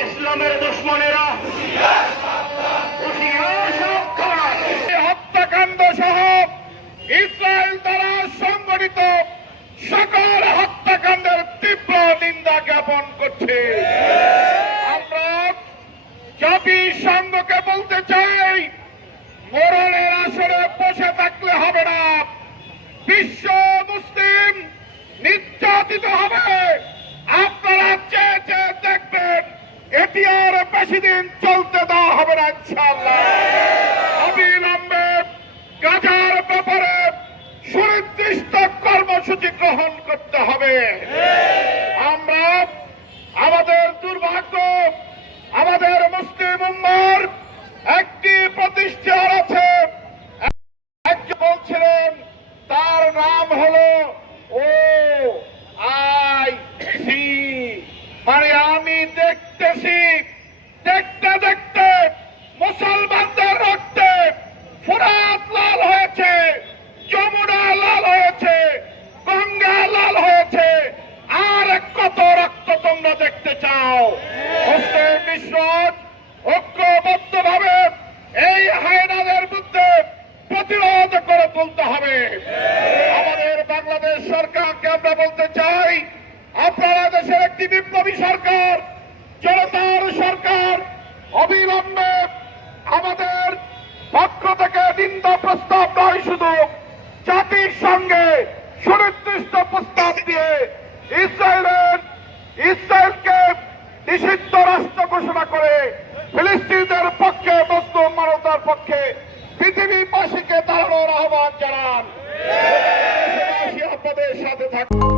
ইসলামের দুশ্মনেরা হত্যাকাণ্ড সহ ইসরায়েল দ্বারা সংগঠিত সকল হত্যাকাণ্ডের তীব্র নিন্দা জ্ঞাপন করছে। আমরা জাতিসংঘকে বলতে চাই, মরণের আসরে বসে থাকলে হবে না। বিশ্ব মুসলিম নির্যাতিত হবে। আপনারা চেয়ে চেয়ে দেখবেন, এটি আর বেশি দিন চলতে দেওয়া হবে না ইনশাআল্লাহ। অবিলম্বে গাজার ব্যাপারে সুনির্দিষ্ট কর্মসূচি গ্রহণ করতে হবে। আমরা আমাদের দুর্ভাগ্য, আমাদের মুসলিম উম্মার একটি প্রতিষ্ঠান আছে, একজন বলছিলেন তার নাম হলো OIC, মানে আমি দেখতেছি, দেখতে দেখতে মুসলমানদের রক্তে ফুরাত লাল হয়েছে, যমুনা লাল হয়েছে, গঙ্গা লাল হয়েছে, আর কত রক্ত তোমরা দেখতে চাও? মুসলিম বিশ্ব ঐক্যবদ্ধভাবে এই হায়নাদের বিরুদ্ধে প্রতিরোধ করে তুলতে হবে। আমাদের বাংলাদেশ সরকারকে আমরা বলতে চাই, আপনারা দেশের একটি বিপ্লবী সরকার, জনতার সরকার, অবিলম্বে আমাদের পক্ষ থেকে নিন্দা প্রস্তাব নয়, শুধু জাতিসংঘে সুনির্দিষ্ট প্রস্তাব দিয়ে ইসরায়েলকে নিষিদ্ধ রাষ্ট্র ঘোষণা করে ফিলিস্তিনিদের পক্ষে, মুসলিম মানবতার পক্ষে পৃথিবীবাসীকে দাঁড়ানোর আহ্বান জানান। আপনাদের সাথে থাকুন।